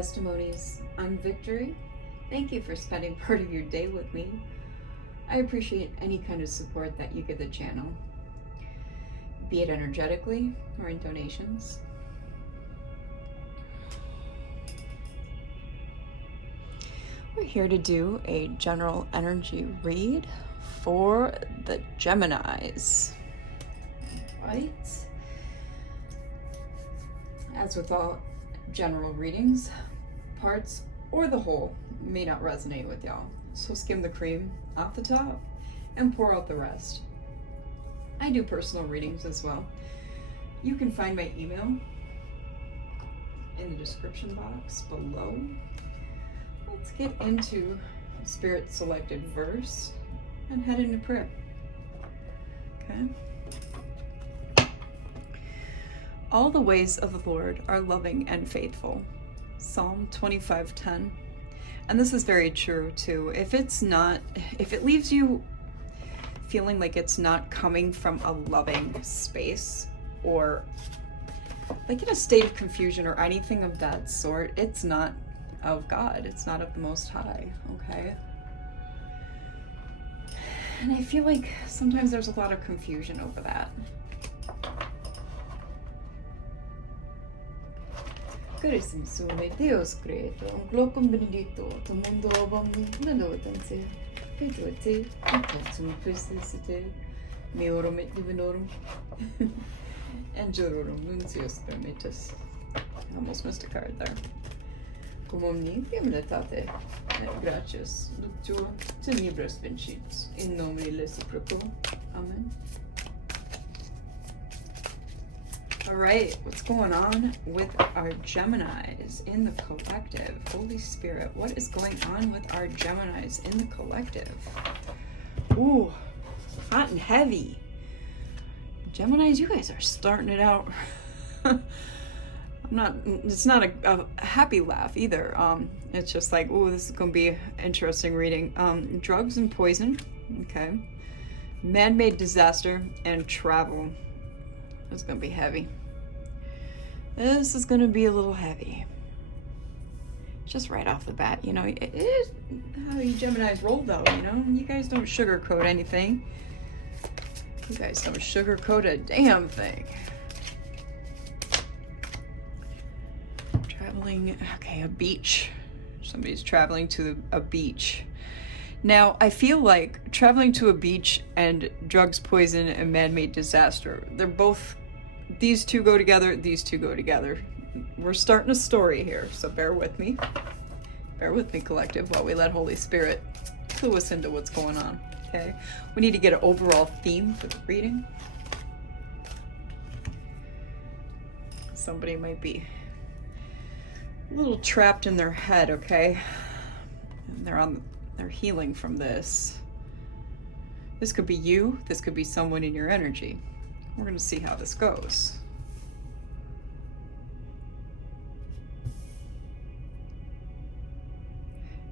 Testimonies. I'm Victory. Thank you for spending part of your day with me. I appreciate any kind of support that you give the channel, be it energetically or in donations. We're here to do a general energy read for the Geminis. Right? As with all general readings, parts or the whole may not resonate with y'all. So skim the cream off the top and pour out the rest. I do personal readings as well. You can find my email in the description box below. Let's get into Spirit selected verse and head into prayer. Okay. All the ways of the Lord are loving and faithful. Psalm 25:10. And this is very true too. If it leaves you feeling like it's not coming from a loving space, or like in a state of confusion or anything of that sort, it's not of God. It's not of the Most High, okay? And I feel like sometimes there's a lot of confusion over that. Crescens Deus creator, un glocum benedicto, tu mundo obam nanotanse, petuate, sum persisite, meorum et divinorum, angelorum nuncius permittus. I almost missed a card there. Cum omni humilitate, et gratias, luctua, tenebras vincit, in nomine reciproco. Amen. All right, what's going on with our Geminis in the collective? Holy Spirit, what is going on with our Geminis in the collective? Ooh, hot and heavy. Geminis, you guys are starting it out. It's not a happy laugh either. It's just like, ooh, this is gonna be an interesting reading. Drugs and poison, okay. Man-made disaster and travel. It's gonna be heavy. This is gonna be a little heavy. Just right off the bat, you know, it is how you Geminis roll though, you know? You guys don't sugarcoat anything. You guys don't sugarcoat a damn thing. Traveling, okay, a beach. Somebody's traveling to a beach. Now, I feel like traveling to a beach and drugs, poison, and man-made disaster, they're both, these two go together, these two go together. We're starting a story here, so bear with me. Bear with me, collective, while we let Holy Spirit clue us into what's going on, okay? We need to get an overall theme for the reading. Somebody might be a little trapped in their head, okay? And they're healing from this. This could be you, this could be someone in your energy. We're gonna see how this goes.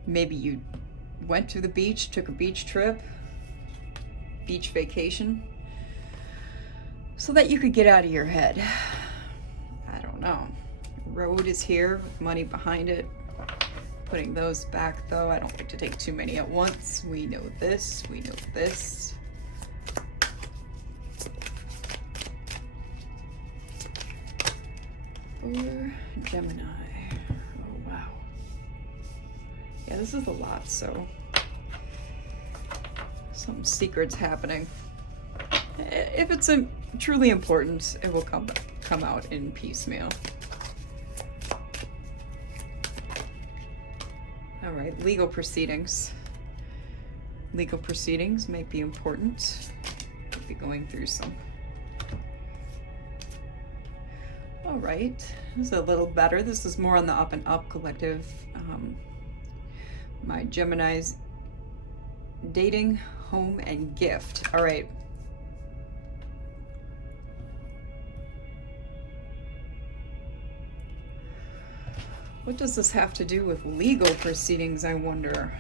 Maybe you went to the beach, took a beach trip, beach vacation, so that you could get out of your head. I don't know. Road is here with money behind it. Putting those back though. I don't like to take too many at once. We know this, we know this. Or Gemini. Oh wow. Yeah, this is a lot, so some secrets happening. If it's truly important, it will come out in piecemeal. All right, legal proceedings. Legal proceedings might be important. We'll be going through some. All right, this is a little better. This is more on the up and up collective. My Gemini's dating, home, and gift. All right. What does this have to do with legal proceedings, I wonder?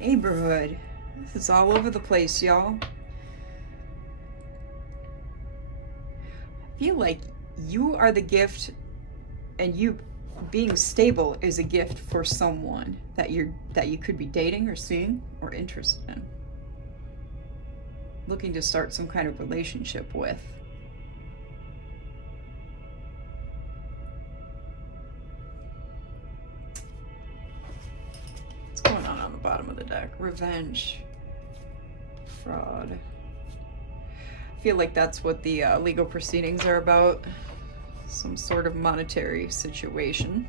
Neighborhood. This is all over the place, y'all. I feel like you are the gift and you being stable is a gift for someone that you could be dating or seeing or interested in, looking to start some kind of relationship with. What's going on the bottom of the deck? Revenge, fraud. I feel like that's what the legal proceedings are about. Some sort of monetary situation.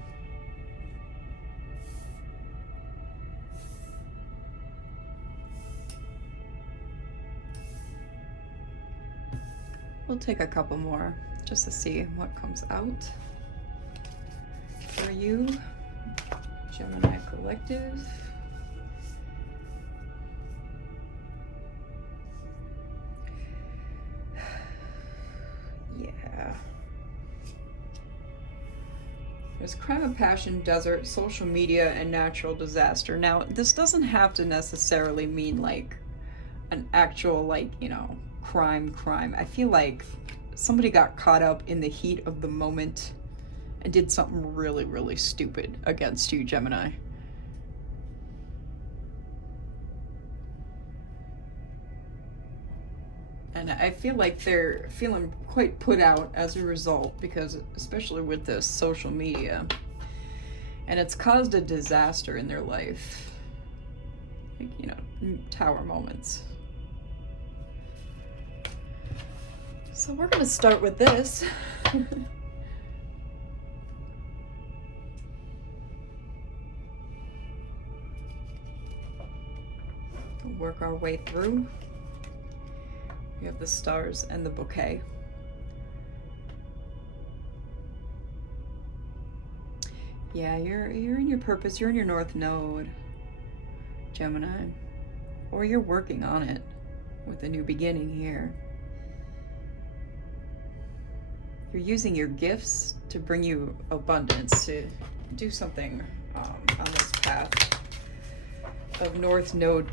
We'll take a couple more just to see what comes out for you, Gemini Collective. Yeah. There's crime of passion, desert, social media, and natural disaster. Now, this doesn't have to necessarily mean like an actual, like, you know, crime. I feel like somebody got caught up in the heat of the moment and did something really, really stupid against you, Gemini. And I feel like they're feeling quite put out as a result, because especially with this social media, and it's caused a disaster in their life. Like, you know, tower moments. So we're gonna start with this. Work our way through. We have the stars and the bouquet. Yeah, you're in your purpose. You're in your North Node, Gemini, or you're working on it with a new beginning here. You're using your gifts to bring you abundance, to do something on this path of North Node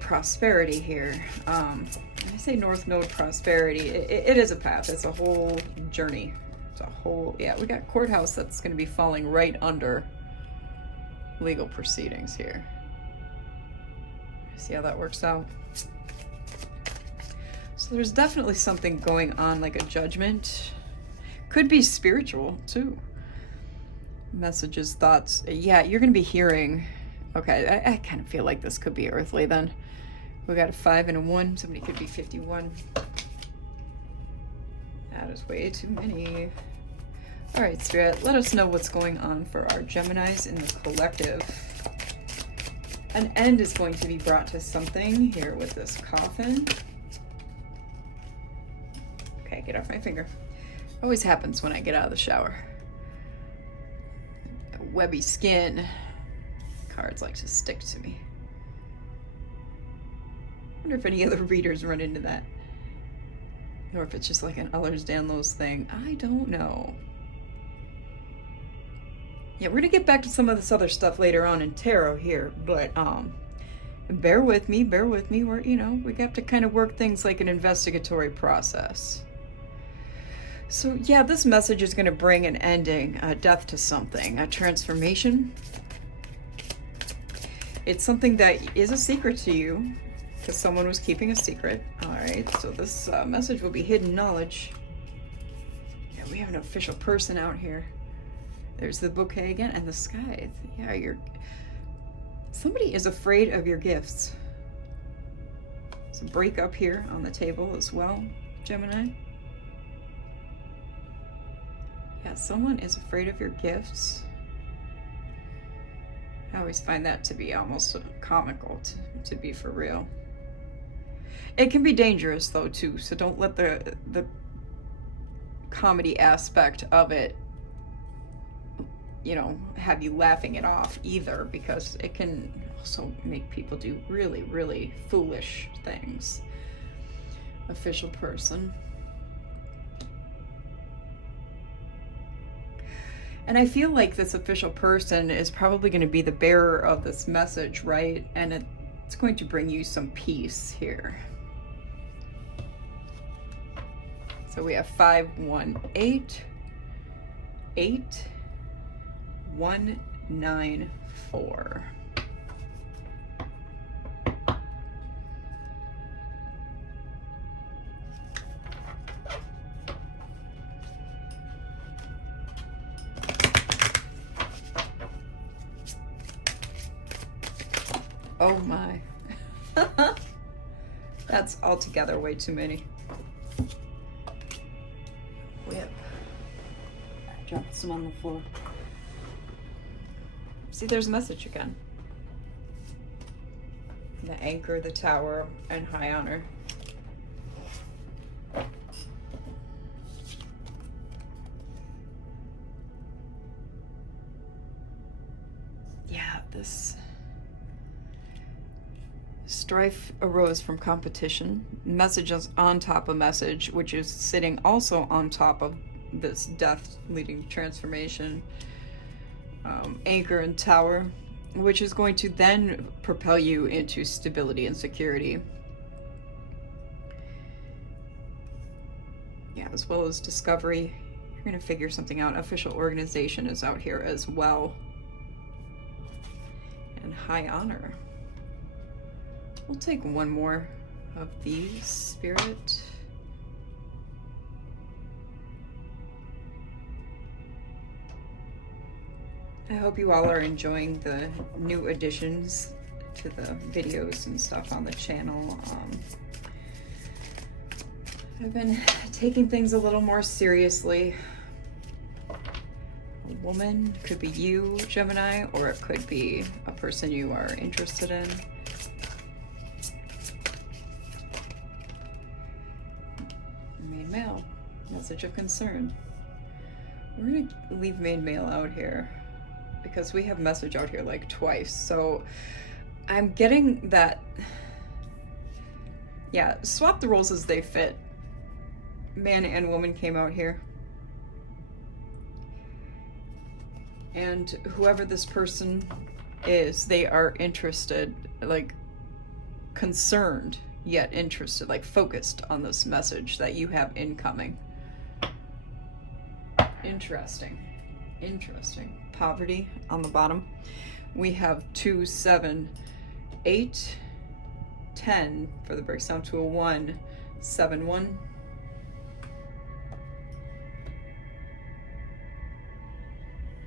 prosperity here. When I say North Node prosperity, it is a path. It's a whole journey. It's a whole, yeah, we got courthouse that's going to be falling right under legal proceedings here. See how that works out? So there's definitely something going on, like a judgment. Could be spiritual too. Messages, thoughts. Yeah, you're going to be hearing. Okay, I kind of feel like this could be earthly then. We got a 5 and a 1. Somebody could be 51. That is way too many. All right, Spirit, let us know what's going on for our Geminis in the collective. An end is going to be brought to something here with this coffin. Okay, get off my finger. Always happens when I get out of the shower. Webby skin. Cards like to stick to me. I wonder if any other readers run into that. Or if it's just like an Ehlers-Danlos thing. I don't know. Yeah, we're gonna get back to some of this other stuff later on in tarot here, but bear with me. We're, you know, we have to kind of work things like an investigatory process. So yeah, this message is gonna bring an ending, a death to something, a transformation. It's something that is a secret to you, because someone was keeping a secret. All right, so this message will be hidden knowledge. Yeah, we have an official person out here. There's the bouquet again, and the sky. Yeah, somebody is afraid of your gifts. There's a breakup here on the table as well, Gemini. Yeah, someone is afraid of your gifts. I always find that to be almost comical, to be for real. It can be dangerous though too, so don't let the comedy aspect of it, you know, have you laughing it off either, because it can also make people do really, really foolish things. Official person. And I feel like this official person is probably going to be the bearer of this message, right? And it's going to bring you some peace here. So we have 5, 1, 8. 8194. Oh my. That's altogether way too many. Whip. I dropped some on the floor. See, there's a message again. The anchor, the tower, and high honor. Yeah, this strife arose from competition. Message is on top of message, which is sitting also on top of this death leading to transformation. Anchor and tower, which is going to then propel you into stability and security. Yeah, as well as discovery. You're going to figure something out. Official organization is out here as well. And high honor. We'll take one more of these, Spirit. I hope you all are enjoying the new additions to the videos and stuff on the channel. I've been taking things a little more seriously. A woman, could be you, Gemini, or it could be a person you are interested in. Main male, message of concern. We're gonna leave main male out here because we have message out here like twice. So I'm getting that, yeah, swap the roles as they fit. Man and woman came out here. And whoever this person is, they are interested, like concerned, yet interested, like focused on this message that you have incoming. Interesting. Interesting. Poverty on the bottom. We have 2, 7, 8, 10 for the breaks down to a 1, 7, 1.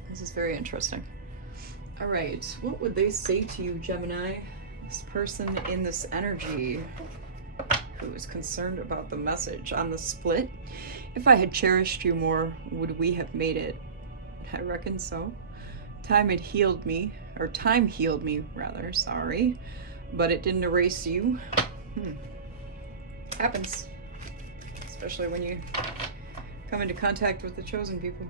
This is very interesting. All right, what would they say to you, Gemini? This person in this energy who is concerned about the message on the split. If I had cherished you more, would we have made it? I reckon so. Time healed me rather, sorry. But it didn't erase you. Happens. Especially when you come into contact with the chosen people.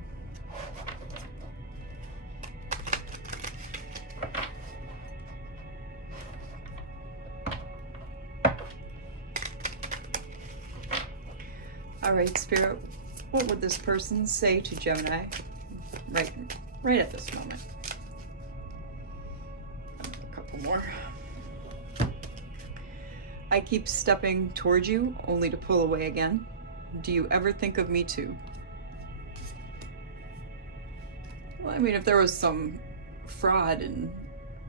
All right, Spirit, what would this person say to Gemini right at this moment? A couple more. I keep stepping towards you, only to pull away again. Do you ever think of me too? Well, I mean, if there was some fraud and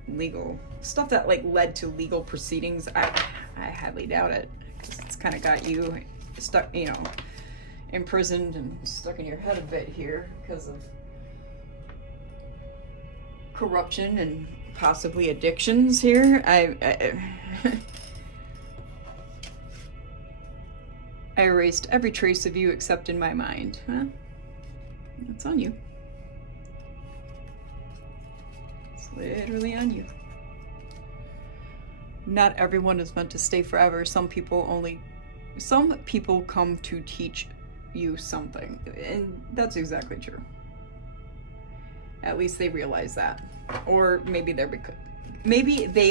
legal stuff that like led to legal proceedings, I highly doubt it, because it's kind of got you stuck, you know, imprisoned and stuck in your head a bit here because of corruption and possibly addictions here. I erased every trace of you except in my mind. Huh? It's on you. It's literally on you. Not everyone is meant to stay forever. Some people come to teach you something, and that's exactly true. At least they realize that. Or maybe they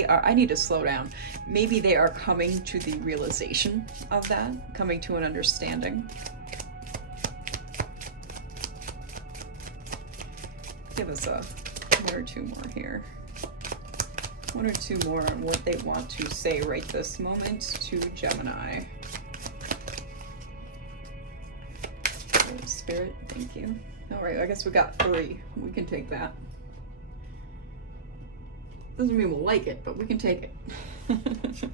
are, I need to slow down. Maybe they are coming to the realization of that, coming to an understanding. Give us one or two more here. One or two more on what they want to say right this moment to Gemini. Spirit, thank you. All right, I guess we got 3. We can take that. Doesn't mean we'll like it, but we can take it.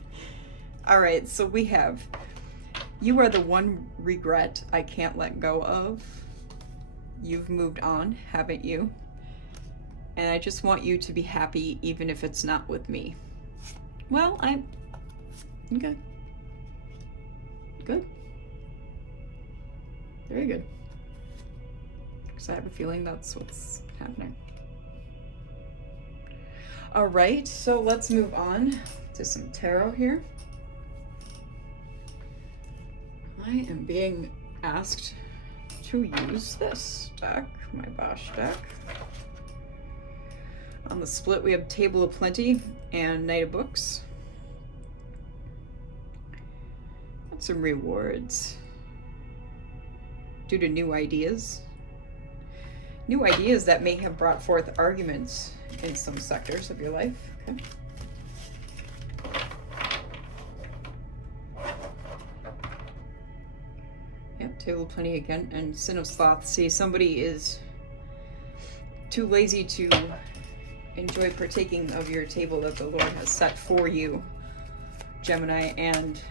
All right, so we have, you are the one regret I can't let go of. You've moved on, haven't you? And I just want you to be happy even if it's not with me. Well, okay. Good. Very good. Because I have a feeling that's what's happening. All right, so let's move on to some tarot here. I am being asked to use this deck, my Bosch deck. On the split, we have Table of Plenty and Knight of Books. Got some rewards due to new ideas. New ideas that may have brought forth arguments in some sectors of your life. Okay. Yep, Table of Plenty again, and Sin of Sloth. See, somebody is too lazy to enjoy partaking of your table that the Lord has set for you, Gemini, and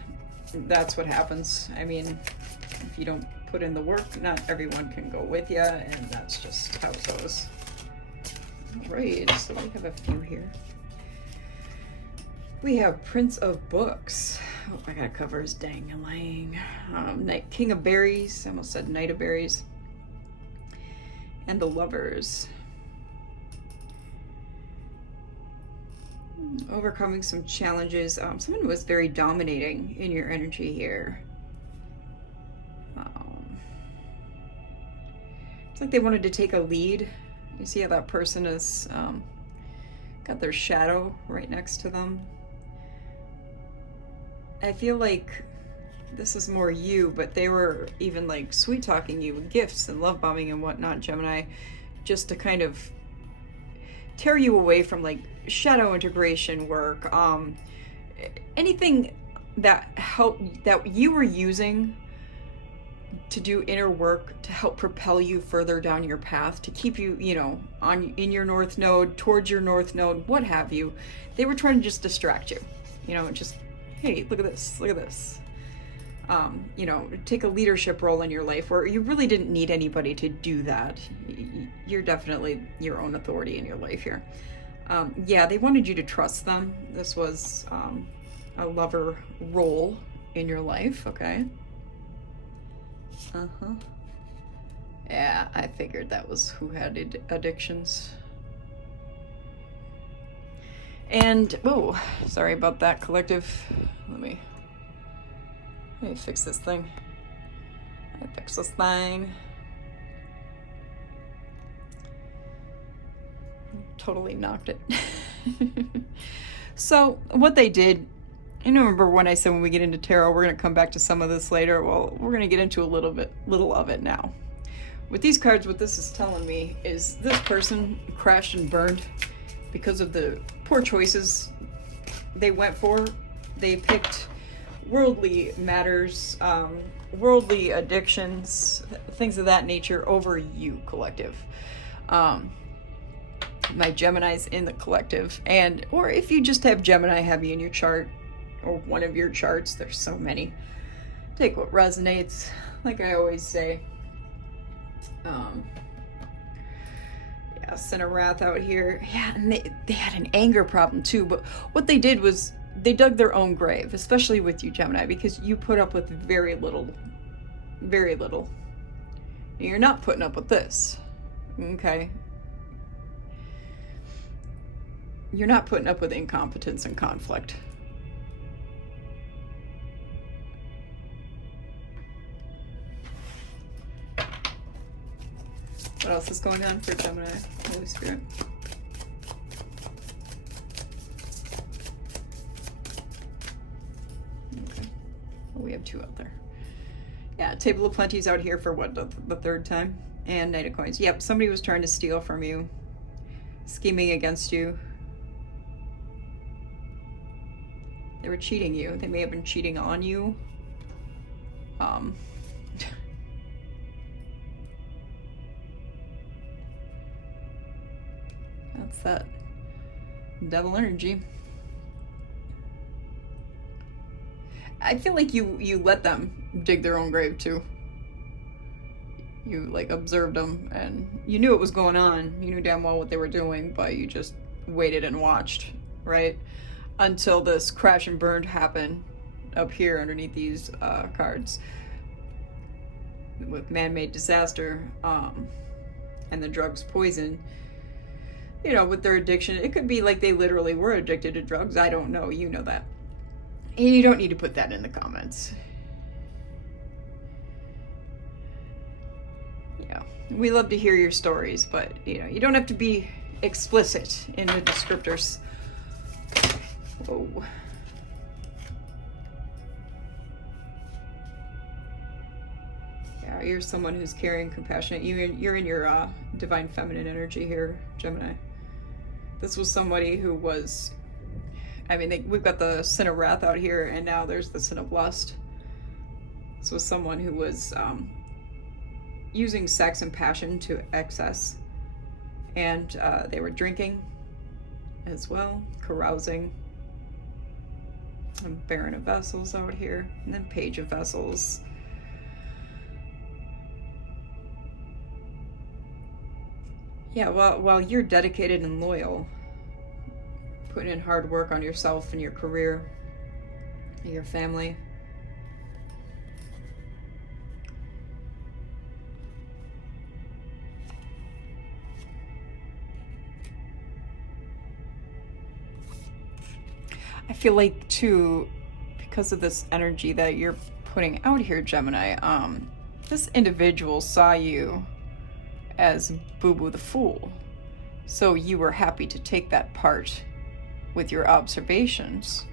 that's what happens. I mean, if you don't put in the work, not everyone can go with you, and that's just how it goes. All right, so we have a few here. We have Prince of Books. Oh, I gotta cover his dangling. King of Berries. I almost said Knight of Berries. And the Lovers. Overcoming some challenges. Someone was very dominating in your energy here. It's like they wanted to take a lead. You see how that person is got their shadow right next to them. I feel like this is more you, but they were even like sweet talking you with gifts and love bombing and whatnot, Gemini, just to kind of tear you away from like shadow integration work, anything that you were using to do inner work to help propel you further down your path, to keep you, in your north node, towards your north node, what have you. They were trying to just distract you, just, hey, look at this, take a leadership role in your life where you really didn't need anybody to do that. You're definitely your own authority in your life here. Yeah, they wanted you to trust them. This was a lover role in your life, okay? Yeah, I figured that was who had addictions. And, oh, sorry about that, collective. Let me fix this thing. Totally knocked it. So, what they did, remember when I said when we get into tarot, we're going to come back to some of this later. Well, we're going to get into a little of it now. With these cards, what this is telling me is this person crashed and burned because of the poor choices they went for. They picked worldly matters, worldly addictions, things of that nature over you, collective. My Gemini's in the collective, or if you just have Gemini heavy in your chart, or one of your charts, there's so many. Take what resonates, like I always say. Yeah, Sin of Wrath out here. Yeah, and they had an anger problem too, but what they did was they dug their own grave, especially with you, Gemini, because you put up with very little. You're not putting up with this, okay? You're not putting up with incompetence and conflict. What else is going on for Gemini, Holy Spirit? Okay. Well, we have 2 out there. Yeah, Table of Plenty's out here for what, the 3rd time? And Knight of Coins. Yep, somebody was trying to steal from you, scheming against you. They were cheating you. They may have been cheating on you. That's that devil energy. I feel like you let them dig their own grave too. You like observed them and you knew what was going on. You knew damn well what they were doing, but you just waited and watched, right? Until this crash and burn happened up here underneath these cards with man-made disaster and the drugs poison. You know, with their addiction, it could be like they literally were addicted to drugs. I don't know. You know that. And you don't need to put that in the comments. Yeah, we love to hear your stories, but you know, you don't have to be explicit in the descriptors. Whoa. Yeah, you're someone who's caring, compassionate. You're in your divine feminine energy here, Gemini. This was somebody who was, I mean, we've got the sin of wrath out here, and now there's the sin of lust. This was someone who was using sex and passion to excess, and they were drinking as well, carousing. And Baron of Vessels out here, and then Page of Vessels. Yeah, while you're dedicated and loyal, putting in hard work on yourself and your career, and your family. I feel like too, because of this energy that you're putting out here, Gemini, this individual saw you as Boo Boo the Fool. So you were happy to take that part with your observations.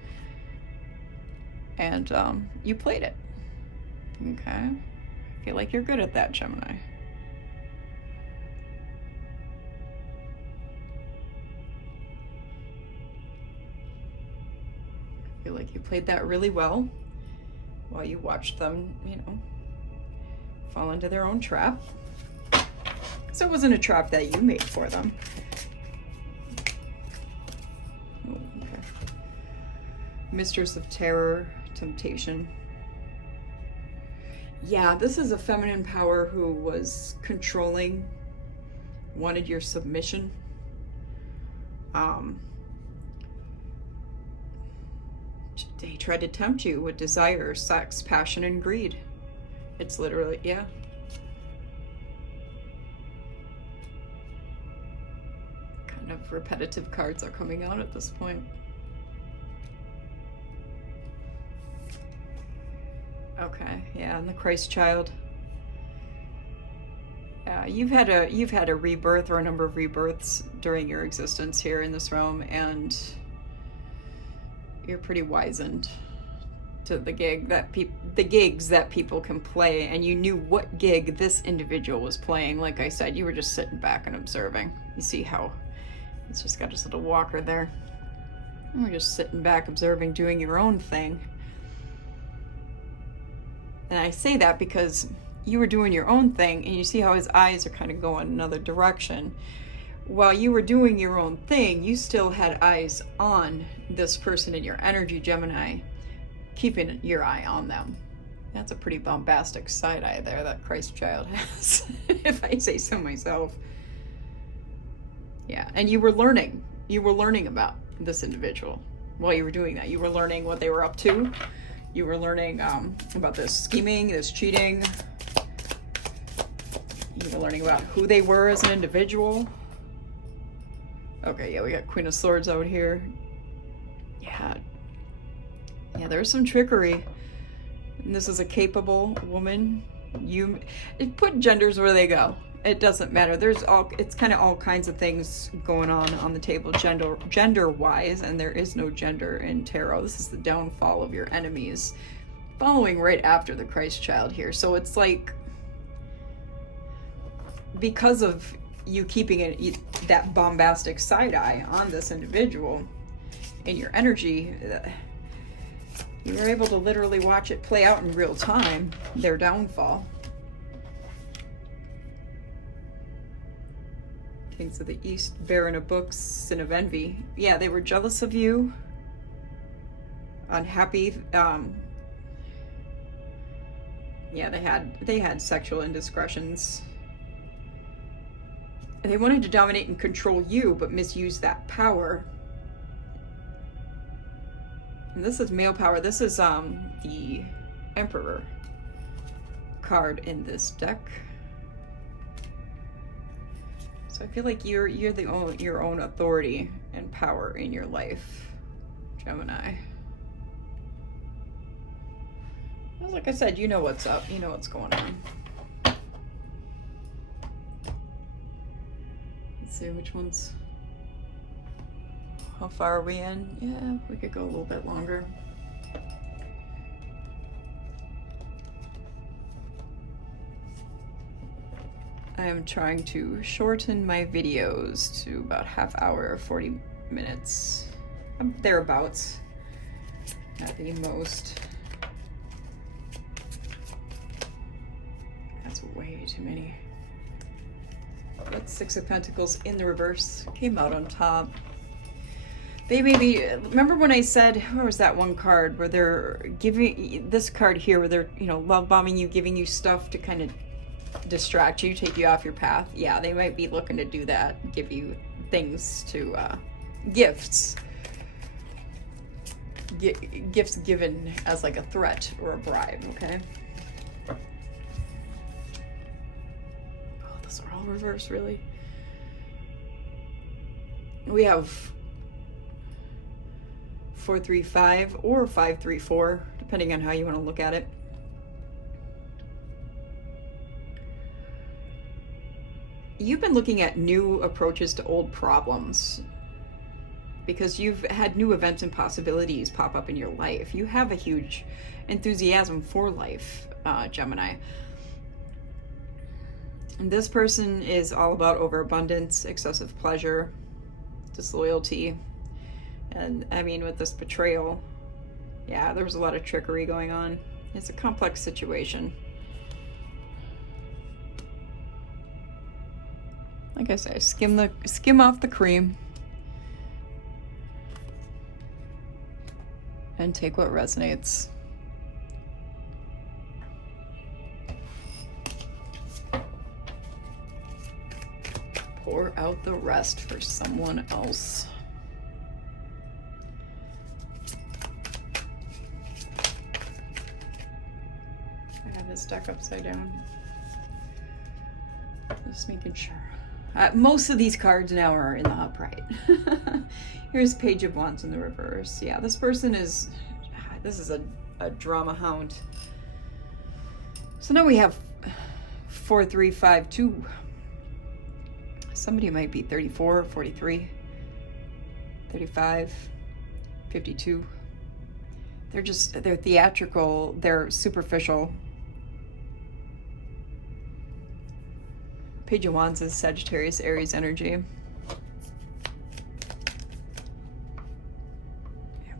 And you played it. Okay? I feel like you're good at that, Gemini. I feel like you played that really well while you watched them, you know, fall into their own trap. So it wasn't a trap that you made for them. Oh, okay. Mistress of Terror, Temptation. Yeah, this is a feminine power who was controlling, wanted your submission. They tried to tempt you with desire, sex, passion, and greed. It's literally, yeah. Kind of repetitive cards are coming out at this point. Okay, yeah, and the Christ child. Yeah, you've had a rebirth or a number of rebirths during your existence here in this realm, and you're pretty wizened to the gigs that people can play, and you knew what gig this individual was playing. Like I said, you were just sitting back and observing. You see how it's just got his little walker there. You're just sitting back, observing, doing your own thing. And I say that because you were doing your own thing, and you see how his eyes are kind of going another direction. While you were doing your own thing, you still had eyes on this person in your energy, Gemini, keeping your eye on them. That's a pretty bombastic side eye there that Christ child has, if I say so myself. Yeah, and you were learning about this individual while you were doing that. You were learning what they were up to. You were learning about this scheming, this cheating. You were learning about who they were as an individual. Okay, yeah, we got Queen of Swords out here. Yeah, there's some trickery. And this is a capable woman. Put genders where they go. It doesn't matter. It's kind of all kinds of things going on the table, gender-wise, and there is no gender in tarot. This is the downfall of your enemies, following right after the Christ child here. So it's like, because of you keeping that bombastic side eye on this individual in your energy, you were able to literally watch it play out in real time, their downfall. Kings of the East, Baron of Books, Sin of Envy. Yeah, they were jealous of you. Unhappy. Yeah, they had sexual indiscretions. They wanted to dominate and control you, but misuse that power. And this is male power. This is the Emperor card in this deck. So I feel like you're your own authority and power in your life, Gemini. Well, like I said, you know what's up. You know what's going on. Let's see which ones. How far are we in? Yeah, we could go a little bit longer. I am trying to shorten my videos to about half hour, 40 minutes. I'm thereabouts. At the most. That's way too many. But Six of Pentacles in the reverse came out on top. They maybe, remember when I said, where was that one card where they're giving, this card here where they're, you know, love bombing you, giving you stuff to kind of distract you, take you off your path. Yeah, they might be looking to do that, give you things to, gifts. Gifts given as like a threat or a bribe, okay? Oh, those are all reversed, really? We have 4-3-5 or 5-3-4, depending on how you want to look at it. You've been looking at new approaches to old problems because you've had new events and possibilities pop up in your life. You have a huge enthusiasm for life, Gemini. And this person is all about overabundance, excessive pleasure, disloyalty. And I mean, with this betrayal, yeah, there was a lot of trickery going on. It's a complex situation. Like I say, skim off the cream and take what resonates. Pour out the rest for someone else. I have this deck upside down. Just making sure. Most of these cards now are in the upright. Here's Page of Wands in the reverse. Yeah, this person is, this is a drama hound. So now we have 4-3-5-2. Somebody might be 34, 43, 35, 52. They're theatrical, they're superficial. Page of Wands is Sagittarius, Aries energy.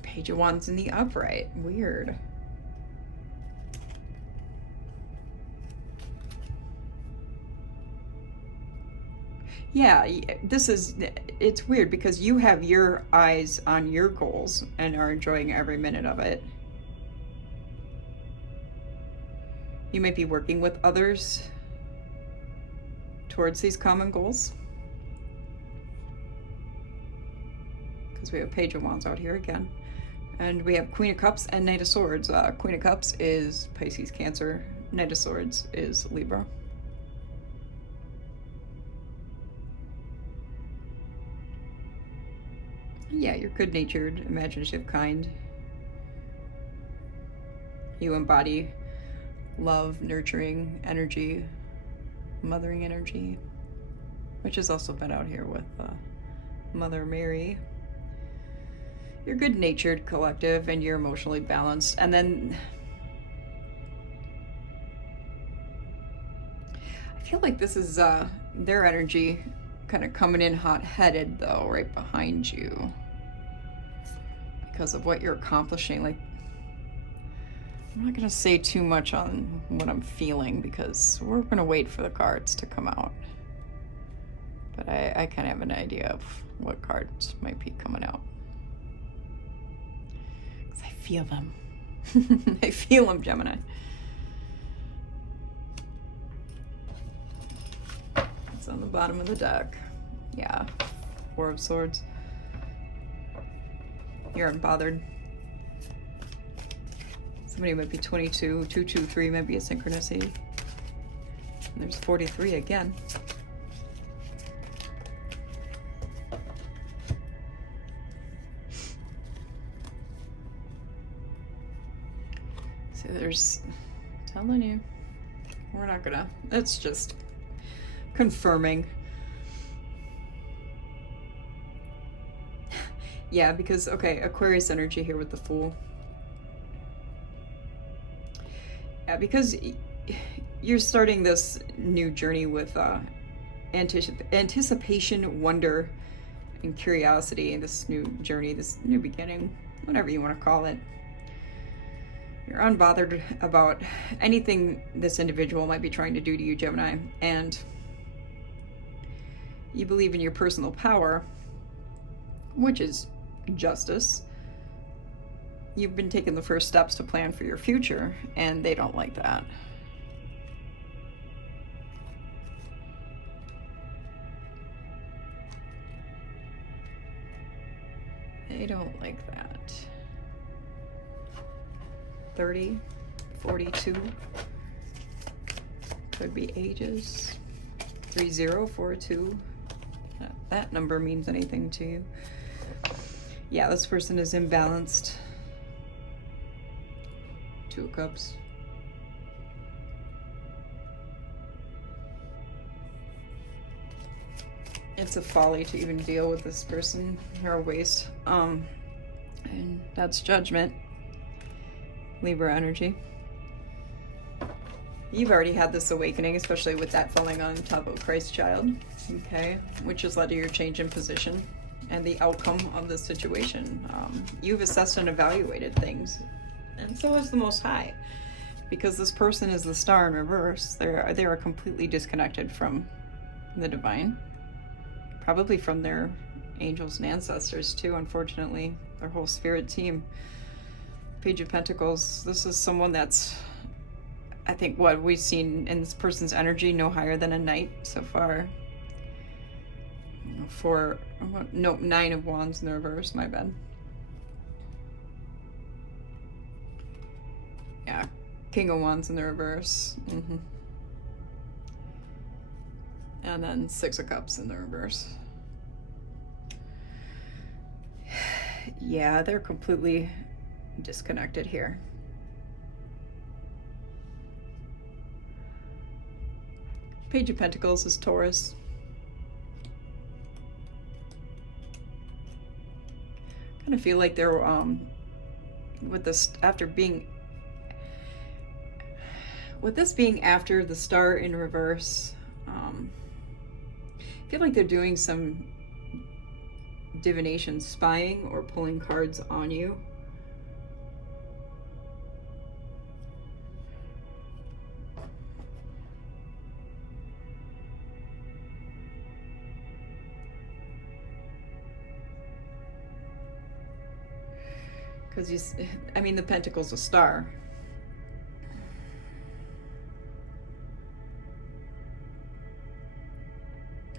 Page of Wands in the upright. Weird. Yeah, it's weird because you have your eyes on your goals and are enjoying every minute of it. You might be working with others towards these common goals. Because we have Page of Wands out here again. And we have Queen of Cups and Knight of Swords. Queen of Cups is Pisces, Cancer. Knight of Swords is Libra. Yeah, you're good-natured, imaginative, kind. You embody love, nurturing energy, mothering energy, which has also been out here with Mother Mary. You're good-natured, collective, and you're emotionally balanced. And then I feel like this is their energy kind of coming in hot-headed, though, right behind you because of what you're accomplishing. Like, I'm not going to say too much on what I'm feeling because we're going to wait for the cards to come out. But I kind of have an idea of what cards might be coming out. Because I feel them. I feel them, Gemini. It's on the bottom of the deck. Yeah. Four of Swords. You're unbothered. Somebody might be 22. 223 might be a synchronicity. And there's 43 again. So there's, telling you, we're not gonna, it's just confirming. Yeah, because, okay, Aquarius energy here with the Fool. Yeah, because you're starting this new journey with anticipation, wonder, and curiosity, this new journey, this new beginning, whatever you want to call it. You're unbothered about anything this individual might be trying to do to you, Gemini, and you believe in your personal power, which is justice. You've been taking the first steps to plan for your future, and they don't like that. They don't like that. 30, 42. Could be ages. 3042. That number means anything to you. Yeah, this person is imbalanced. 2 of Cups. It's a folly to even deal with this person. They're a waste. And that's Judgment. Libra energy. You've already had this awakening, especially with that falling on top of Christ child, okay, which has led to your change in position and the outcome of the situation. You've assessed and evaluated things, and so is the Most High, because this person is the Star in reverse. They are completely disconnected from the divine, probably from their angels and ancestors too, unfortunately, their whole spirit team. Page of Pentacles, this is someone that's, I think what we've seen in this person's energy, no higher than a Knight so far. Nope, 9 of Wands in the reverse, my bad. Yeah, King of Wands in the reverse. And then 6 of Cups in the reverse. Yeah, they're completely disconnected here. Page of Pentacles is Taurus. Kind of feel like they're with this with this being after the Star in reverse. I feel like they're doing some divination, spying, or pulling cards on you. Because I mean, the Pentacle's a star.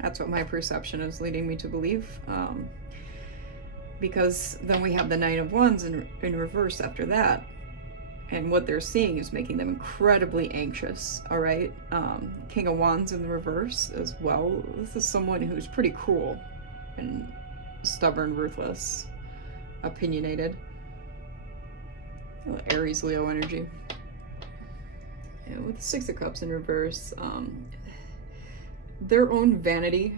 That's what my perception is leading me to believe. Because then we have the 9 of Wands in reverse after that. And what they're seeing is making them incredibly anxious, all right? King of Wands in the reverse as well. This is someone who's pretty cruel and stubborn, ruthless, opinionated. Aries, Leo energy. And with the 6 of Cups in reverse, their own vanity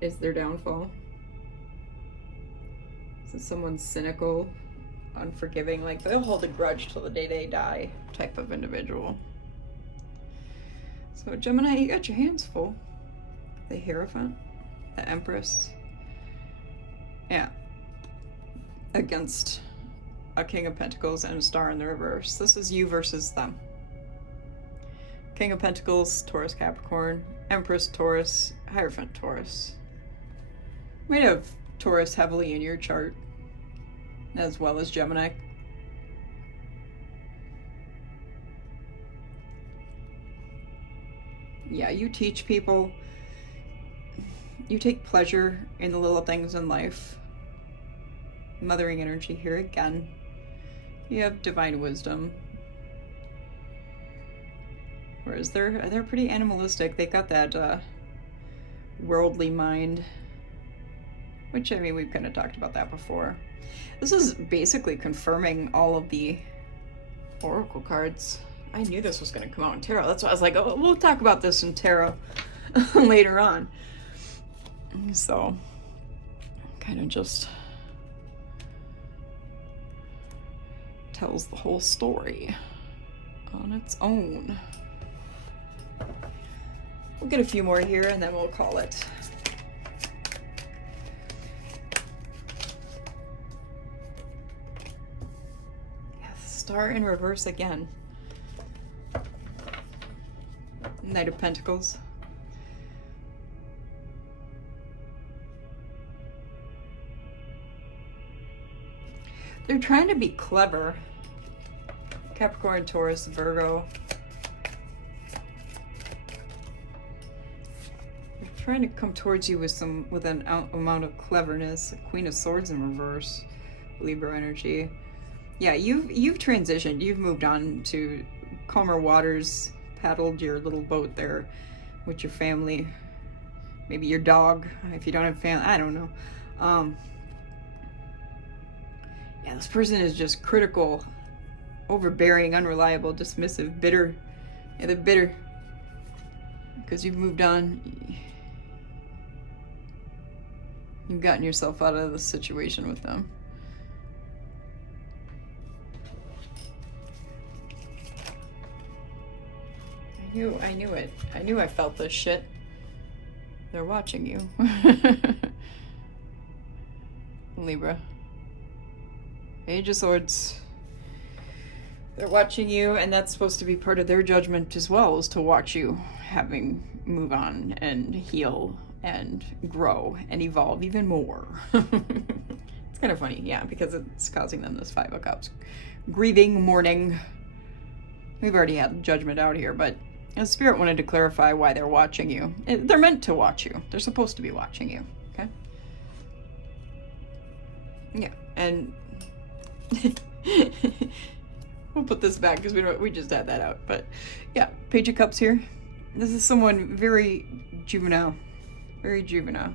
is their downfall. So someone's cynical, unforgiving, like they'll hold a grudge till the day they die type of individual. So Gemini, you got your hands full. The Hierophant, the Empress. Yeah. Against a King of Pentacles and a Star in the reverse. This is you versus them. King of Pentacles, Taurus, Capricorn. Empress, Taurus, Hierophant Taurus. You might have Taurus heavily in your chart, as well as Gemini. Yeah, you teach people. You take pleasure in the little things in life. Mothering energy here again. You have divine wisdom. Whereas they're pretty animalistic. They got that worldly mind. Which, I mean, we've kind of talked about that before. This is basically confirming all of the oracle cards. I knew this was going to come out in tarot. That's why I was like, oh, we'll talk about this in tarot later on. So, kind of just tells the whole story on its own. We'll get a few more here and then we'll call it. Yeah, Star in reverse again. Knight of Pentacles. They're trying to be clever. Capricorn, Taurus, Virgo. They're trying to come towards you with an amount of cleverness. Queen of Swords in reverse. Libra energy. Yeah, you've transitioned. You've moved on to calmer waters. Paddled your little boat there with your family. Maybe your dog, if you don't have family. I don't know. Yeah, this person is just critical, overbearing, unreliable, dismissive, bitter. Yeah, they're bitter because you've moved on. You've gotten yourself out of the situation with them. I knew it. I knew I felt this shit. They're watching you. Libra. Page of Swords. They're watching you, and that's supposed to be part of their judgment as well, is to watch you move on and heal and grow and evolve even more. It's kind of funny, yeah, because it's causing them this Five of Cups. Grieving, mourning. We've already had judgment out here, but the Spirit wanted to clarify why they're watching you. They're meant to watch you. They're supposed to be watching you, okay? Yeah, and we'll put this back because we just had that out. But yeah, Page of Cups here. This is someone very juvenile. Very juvenile.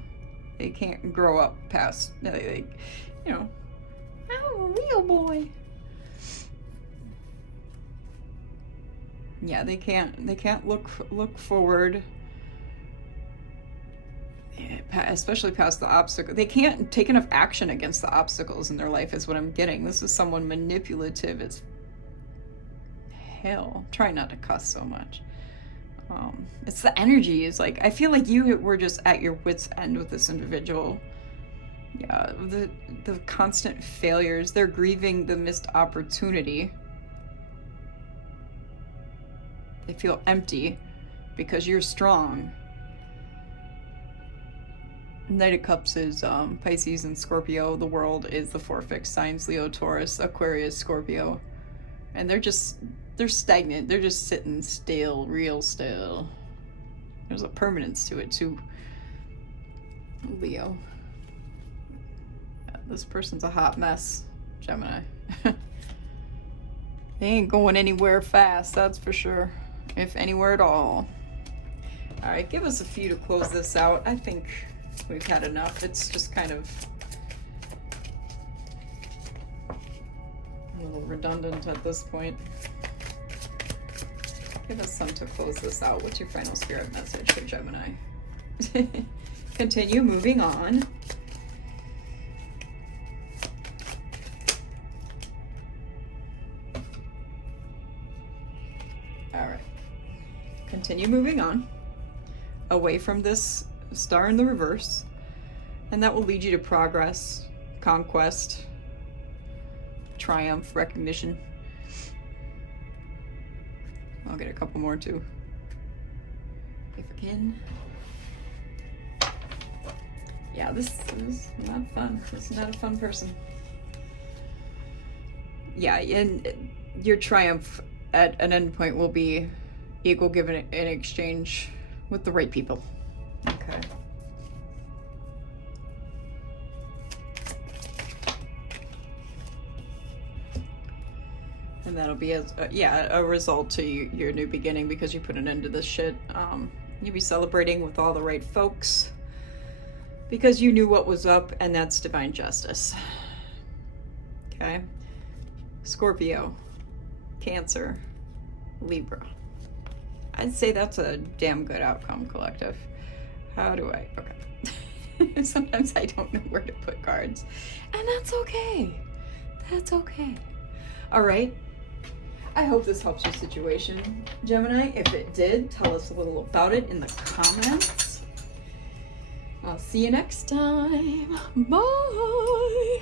They can't grow up past, you know, I'm a real boy. Yeah, they can't look forward, especially past the obstacle. They can't take enough action against the obstacles in their life is what I'm getting. This is someone manipulative as hell. Try not to cuss so much. It's the energy. Is like, I feel like you were just at your wit's end with this individual. Yeah, the constant failures. They're grieving the missed opportunity. They feel empty because you're strong. Knight of Cups is Pisces and Scorpio. The world is the four fixed signs: Leo, Taurus, Aquarius, Scorpio. And they're stagnant. They're just sitting still, real still. There's a permanence to it too. Leo. Yeah, this person's a hot mess, Gemini. They ain't going anywhere fast, that's for sure. If anywhere at all. All right, give us a few to close this out. I think we've had enough. It's just kind of a little redundant at this point. Give us some to close this out. What's your final spirit message for Gemini? Continue moving on. All right. Continue moving on, away from this star in the reverse, and that will lead you to progress, conquest, triumph, recognition. I'll get a couple more too, if I can. Yeah, this is not fun. This is not a fun person. Yeah, and your triumph at an end point will be equal given in exchange with the right people. Okay. And that'll be a result to your new beginning because you put an end to this shit. You'll be celebrating with all the right folks because you knew what was up, and that's divine justice. Okay? Scorpio, Cancer, Libra. I'd say that's a damn good outcome, collective. How do I? Okay. Sometimes I don't know where to put cards, and that's okay. That's okay. All right. I hope this helps your situation, Gemini. If it did, tell us a little about it in the comments. I'll see you next time. Bye.